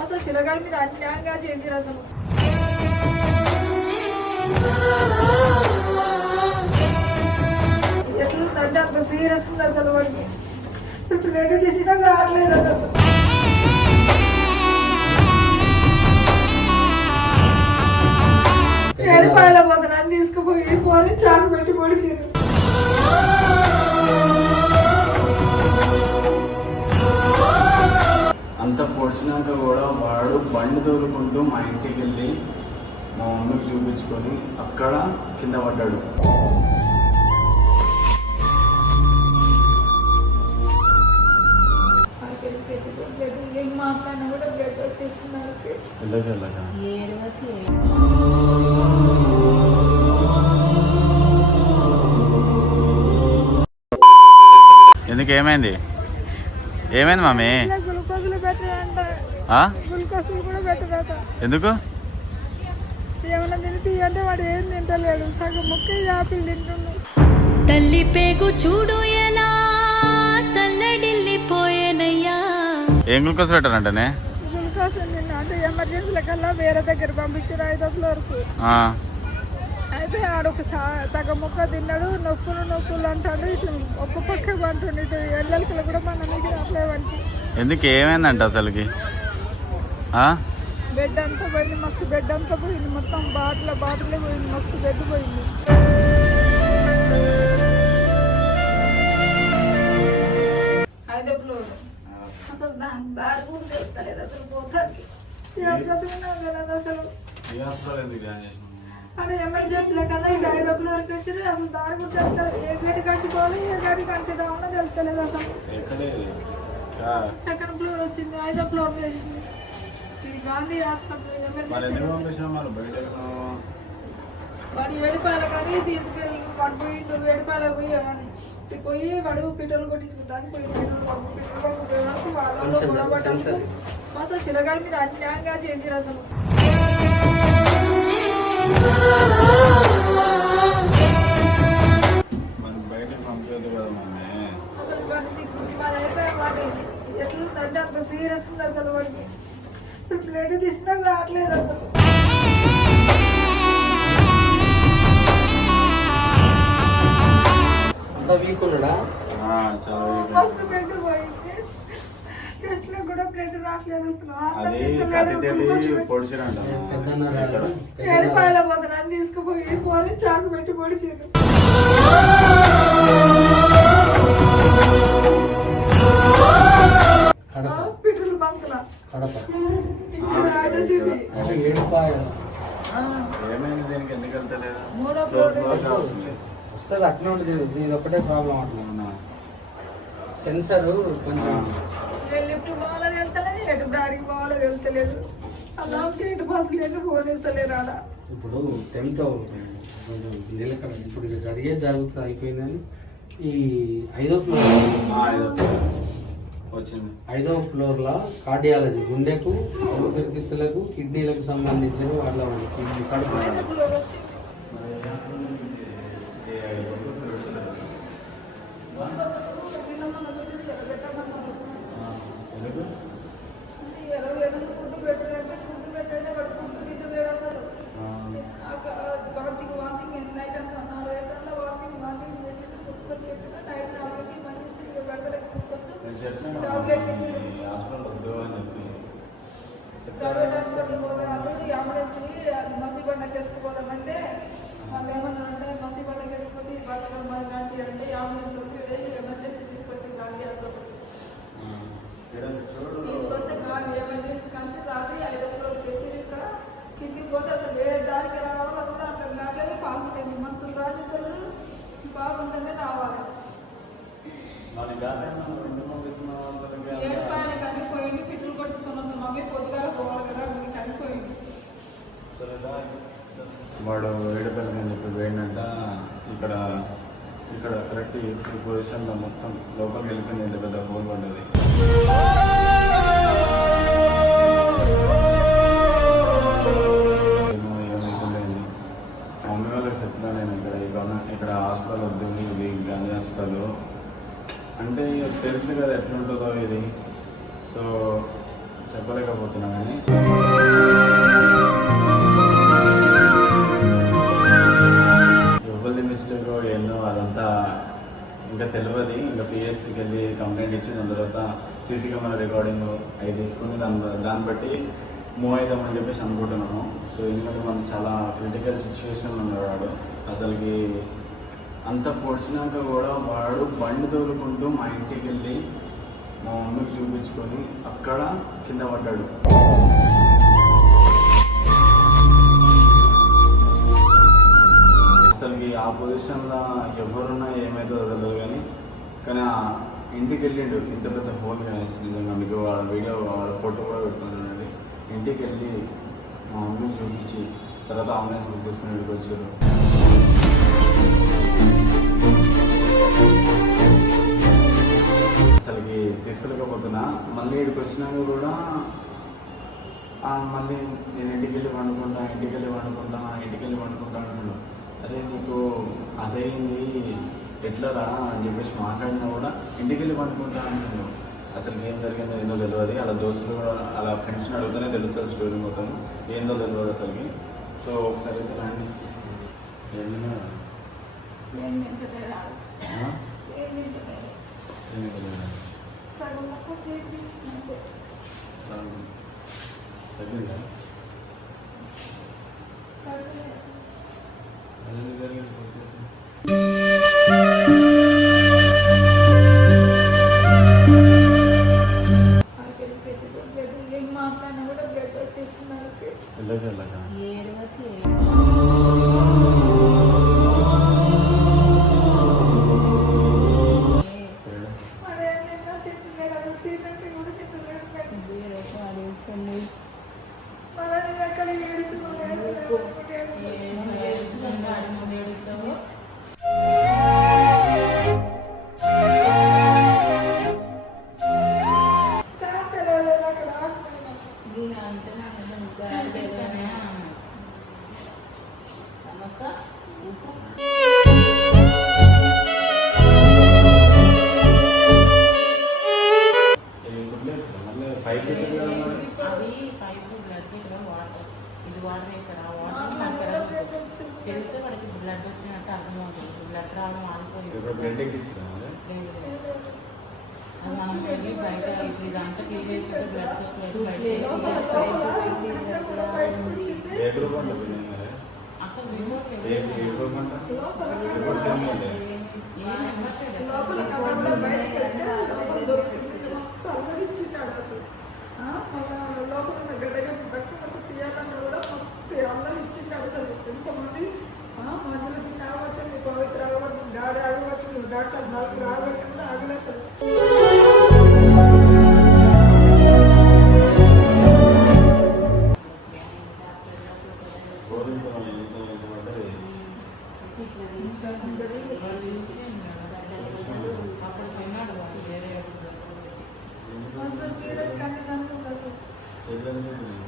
అసలు పిల్లగాడి మీద అన్యాయంగా చేసి అసలు. ఎట్లుందంటే అంత సీరియస్ ఉంది అసలు వాడికి. అసలు ప్లేట్ తీసినా రావట్లేదు అసలు. ఏడిపాయల పోతున్నాను తీసుకుపోయి పోని చాకు పెట్టి పొడిచారు అంత పొడిచినాక కూడా వాడు బండి తోలుకుంటూ మా ఇంటికి వెళ్ళి మా మమ్మీకి చూపించుకొని అక్కడ కింద పడ్డాడు. ఎందుకు ఏమైంది ఏమైంది మమ్మీ ఎందుకు? ఏమైనా తినిపి అంటే వాడు ఏం తింటలేడు. సగం ముక్క యాపిల్ తింటున్నాడు. తల్లి పేగు చూడు ఎలా? తల్లడిల్లిపోయేనయ్యా ఏం గ్లూకోజ్ పెట్టారంటనే? గ్లూకోజ్ తిన్నా అంటే ఎమర్జెన్సీల కల్లా వేరే దగ్గర పంపించారు ఐదో ఫ్లోర్కు ఆ, అయితే ఆడొక సా- సగం ముక్క తిన్నాడు. నొప్పులు నొప్పులు అంటాడు. ఇటు ఒక్క పక్క పంటుండు ఇటు ఎల్లెలకలు కూడా మన మీకు అప్లై వంటి ఎందుకు ఏమైందంట అసలుకి? బెడ్ అంతా పోయింది మస్తు బెడ్ అంతా పోయింది మొత్తం బాటిల్ బాటిల్ పోయింది మస్తు బెడ్ పోయింది. ఐదో ఫ్లోర్ అసలు దాని దారి కూడా తెలుస్తలేదు అసలు పోతానికి. అసలు? అదే ఎమర్జెన్సీలో కన్నా ఇటు ఐదో ఫ్లోర్కి వచ్చి అసలు దారి కూడా తెలుస్తలేదు. ఏ గడి కంచిపోవాలి ఏ కంచిదామన్నా తెలుస్తలేదు అసలు. సెకండ్ ఫ్లోర్ వచ్చింది ఐదో ఫ్లోర్ వేసింది వాడు ఏడిపాయల కానీ తీసుకెళ్ళి వాడు పోయి నువ్వు ఏడిపాయల పోయి అని పోయి వాడు పిట్టలు కొట్టించుకుంటాను పోయి పిట్టలు కొట్టు- పిట్టలు కొట్టుకోవడానికి వాళ్ళలో గొడవపడ్డానికి అసలు పిల్లగాడి మీద అన్యాయంగా చేసి అసలు. ఎట్లుందంటే అంత సీరియస్ ఉంది అసలు వాడికి. ప్లేట్ తీసినా రావట్లేదు అసలు. అంత వీక్. ఉన్నాడా. మస్తు ప్లేట్ పోయింది. టెస్ట్లో కూడా ప్లేట్ రావట్లేదు అసలు. ఏడిపాయల పోతున్నాను తీసుకుపోయి పోని చాకు పెట్టి పొడిచారు కడప. పిట్టలు బంకుల. కడప. ఏమైంది దీనికి? ఎందుకు వెళ్తలేదు. వస్తుంది అట్లా ఉంటుంది. ఇది ఒకటే ప్రాబ్లం అట్లా? సెన్సర్ కొంచెం లిఫ్ట్ వెళ్తలేదు. ఎటు దారికి వెళ్తలేదు. అలా బస్ లేదు ఫోన్ ఇస్తలేరు ఆడ. ఇప్పుడు టెంట్ కొంచెం నిలకడ ఇప్పుడు జరిగేది జరుగుతుంది అయిపోయిందని ఈ ఐదో ఫ్లోర్ ఆ, ఇదో ఫ్లోర్. వచ్చింది. ఐదవ ఫ్లోర్లో కార్డియాలజీ గుండెకు ఊపిరితిత్తులకు కిడ్నీలకు సంబంధించిన వాళ్ళ కడుపు ఐదో ఫ్లోర్ వచ్చింది ఎందుకు ఎలా లేదు ఫుడ్ పెట్టాలంటే ఫుడ్ పెట్టండి వాడు ఫుడ్ తింటలేడు అసలు ఆ, వామిటింగ్ వామిటింగ్ నైట్ అంతా నాలుగు వేసాల్లో వామిటింగ్ వామిటింగ్ చేసి కుక్కస్ పెట్టిన నైట్ నాలుగుకి మంచి పెడతలే కుక్కస్ నేను చెప్పినా హాస్పిటల్ వద్దు అని చెప్పి ప్రైవేట్ హాస్పిటల్ మసీబండకి వేసుకుపోదామంటే ఏమన్నా అంటే మసీబండకి వేసుకుపోతే ఈ బట్టలు మన లాంటి అంటే అంబులెన్స్ వచ్చి ఎమర్జెన్సీ తీసుకొచ్చి గాంధీ హాస్పిటల్ చూడు తీసుకొస్తే గాంధీ ఎమర్జెన్సీ కానీ రాత్రి ఐదు ఫ్లోర్ వేసి ఇక్కడ కిందికి పోతే అసలు ఏ దారికి రావాలో కూడా అట్లా కాలేదు బాగుంటుంది మంచులు రాని అసలు బాగుంటుందే రావాలి మన గార్డెన్ ఎందుకు పంపిస్తున్నావు అందరికి అంతా? ఏడుపాయలు కానీ పోయింది పిట్టులు కొట్టుకుని అసలు మమ్మీ పొద్దుగా పోవాలి కదా మీకు అనిపోయింది వాడు ఏడుపల్లి అని చెప్పి పోయిందంట ఇక్కడ ఇక్కడ కరెక్ట్ ఈ పొజిషన్లో మొత్తం లోపలికి వెళ్ళిపోయింది ఇంత పెద్ద ఇంకా వెళ్ళి కంప్లైంట్ ఇచ్చి దాని తర్వాత సీసీ కెమెరా రికార్డింగ్ అవి తీసుకుని దాని దాన్ని బట్టి మూవ్ అవుతామని చెప్పేసి అనుకుంటున్నాను సో ఎందుకంటే మనం చాలా క్రిటికల్ సిచ్యువేషన్లో ఉన్నాడు అసలుకి అంత పొడిచినాక కూడా వాడు బండి తోలుకుంటూ మా ఇంటికి వెళ్ళి మా మమ్మీకి చూపించుకొని అక్కడ కింద పడ్డాడు. అసలుకి ఆ పొజిషన్లో ఎవరున్నా ఏమైతుందో తెలియదు కానీ కానీ ఆ ఇంటికి వెళ్ళిండు ఇంత పెద్ద హోల్ వేసి నిజంగా మీకు వాళ్ళ వీడియో వాళ్ళ ఫోటో కూడా పెడుతున్నానండి ఇంటికి వెళ్ళి మా మమ్మీ చూపించి తర్వాత అంబులెన్స్ బుక్ చేసుకుని ఇంటికి వచ్చారు. అసలుకి తీసుకెళ్ళకపోతున్నా. మళ్ళీ ఇక్కడికి వచ్చినాక కూడా మళ్ళీ నేను ఇంటికి వెళ్ళి వండుకుంటా ఇంటికి వెళ్ళి వండుకుంటా ఇంటికి వెళ్ళి వండుకుంటా అంటున్నాడు. అరే నీకు అదే ఎట్లా రా అని చెప్పేసి మాట్లాడినా కూడా ఇంటికి వెళ్ళి వండుకుంటా అంటున్నాడు. అసలు ఏం జరిగిందో ఏందో తెలియదు అలా దోస్తులు కూడా అలా ఫ్రెండ్స్ని అడిగితేనే తెలుస్తుంది స్టోరీ మొత్తం. ఏందో తెలియదు అసలుకి. సో ఒకసారి అయితే రండి. ఏమైనా? బ్లడ్ వచ్చినట్టు అర్థం అవుతుంది బ్లడ్ రావడం ఆగిపోయింది బ్లడ్ మనం వెళ్ళి బయట ఇదంతా అయిపోతే బ్లడ్ అక్కడ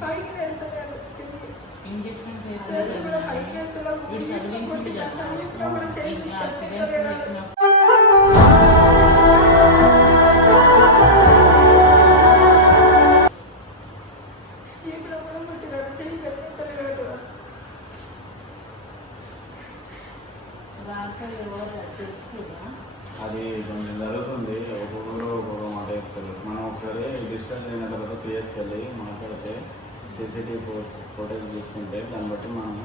పైకి వేస్తారు చిన్ని ఇంజెక్షన్ చేతులు కూడా పైకి వేస్తారు వీడికి అదిలించింది కదా బట్టి మనం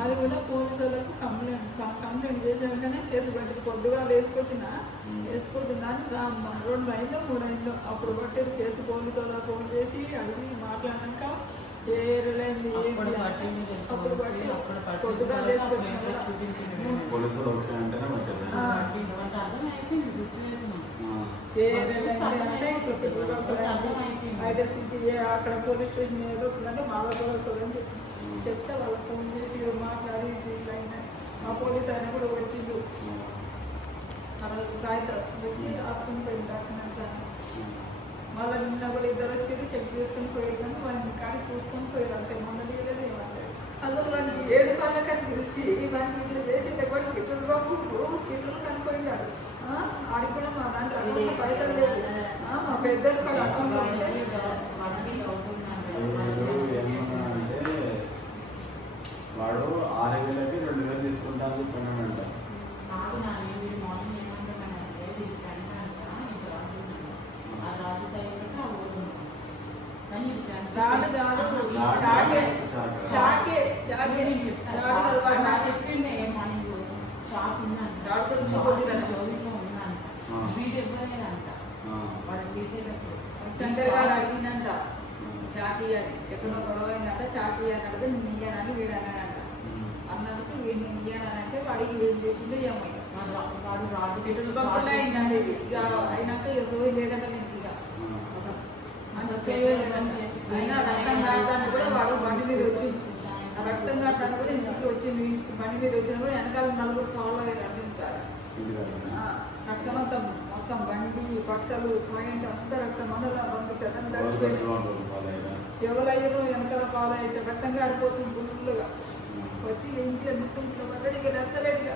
అది కూడా పోలీసు వాళ్ళకు కంప్లైంట్ కా- కంప్లైంట్ చేసాకనే కేసు బట్టి పొద్దుగా వేసుకొచ్చిన వేసుకొచ్చిన రెండు అయిందో మూడు అయిందో అప్పుడు బట్టి కేసు పోలీసు వాళ్ళకి ఫోన్ చేసి అడిగి మాట్లాడినాక ఏ ఏరియలైంది అప్పుడు పట్టింది అప్పుడు బట్టి పట్టింది పొద్దుగా వేసుకొచ్చిన అక్కడ పోలీస్ స్టేషన్ ఏదో ఉందంటే వాళ్ళ కూడా వస్తుందని చెప్పి చెప్తే వాళ్ళకి ఫోన్ చేసి మాట్లాడి అయినా మా పోలీస్ ఆయన కూడా వచ్చిండు సాయంత్రం వచ్చి రాసుకుని పోయింది డాక్యుమెంట్స్ అని మళ్ళీ నిన్న కూడా ఇద్దరు వచ్చి చెక్ చేసుకుని పోయారు కానీ వాళ్ళని కానీ చూసుకొని పోయారు అంతే. ఏడు పాలకని పిలిచి వానికి ఇట్లా చేసింది కూడా పిల్లలు బాబు పిల్లలు కనుక్కోయినాడు ఆడికి కూడా మా దాంట్లో పైసలు లేదు మా పెద్దలు కూడా అకౌంట్లో ఉంటే వీడు ఏమన్నాడంటే వాడు ఆరు వేలకి రెండు వేలు తీసుకుంటాను కొన్నాడంట నాకు నా నేను మార్నింగ్ ఏమంటున్నానంటే దీనికి ఫ్రెండ్ అంట ఇంత రాజు ఆ రాజు సైడ్ ఆ ఊరు కానీ ఇది ఫ్రెండ్స్ రాడు కాదు రాడు. చాకే చాకే. చాకే చాకే రాడు కాదు, వాడు నా నా చెప్పిండే మార్నింగ్ షాప్ ఉందంట రాడు గురించి షాప్ కొద్దిగా జోలిలో ఉందంట ఆ. సీట్ ఇవ్వలేదంట ఆ. వాడు తీసేటప్పుడు శంకర్ గారు అడిగిందంట అని ఎక్కడో గొడవ అయిందంట చాకీ అని అడిగితే నేను ఇయ్యానని వీడు అన్నాడంట అన్నందుకు వీడిని ఇయ్యానంటే వాడికి ఏం చేసిందో ఏమో ఇక. వాడు వాడు పక్కన అయిందండి ఇక అయినాక ఇక సోయి లేదంట నేను ఇక. అయినా రక్తం కూడా వాడు బండి మీద వచ్చి ఆ రక్తం కావడానికి కూడా ఇంటికి వచ్చి బండి మీద వచ్చిన కూడా వెనకాల నలుగురు ఫాలో అయ్యారు అంటారు రక్తం అంతా మొత్తం బండి బట్టలు పాయింట్ అంతా రక్తం మండలం పంపించారు. అంతా తడిసిపోయింది. వెనకాల పాలైతే అయితే రక్తం కాడిపోతుంది ఫుల్గా వచ్చి ఇంట్లో ముట్టు ఇంట్లో పడ్డాడు ఇక ఎత్తలేడుగా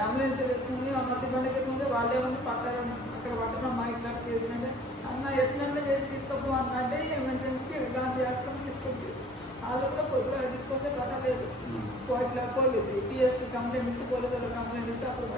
అంబులెన్స్ వేసుకుని అమ్మ సిబ్బంది వేసుకుంటే వాళ్ళే ఉండి పట్టారు అక్కడ పట్టడం ఇట్లా చేసినట్టే అన్న ఎట్లన్నా చేసి తీసుకోపో అన్న అంటే ఎమర్జెన్సీకి ఇలాంటి హాస్పిటల్ తీసుకొచ్చి వాళ్ళు కూడా కొద్దిగా తీసుకొస్తే పట్టలేదు ఇట్లా పోలేదు పిఎస్కి కంప్లైంట్ ఇచ్చి పోలీసు కంప్లైంట్ ఇస్తే అప్పుడు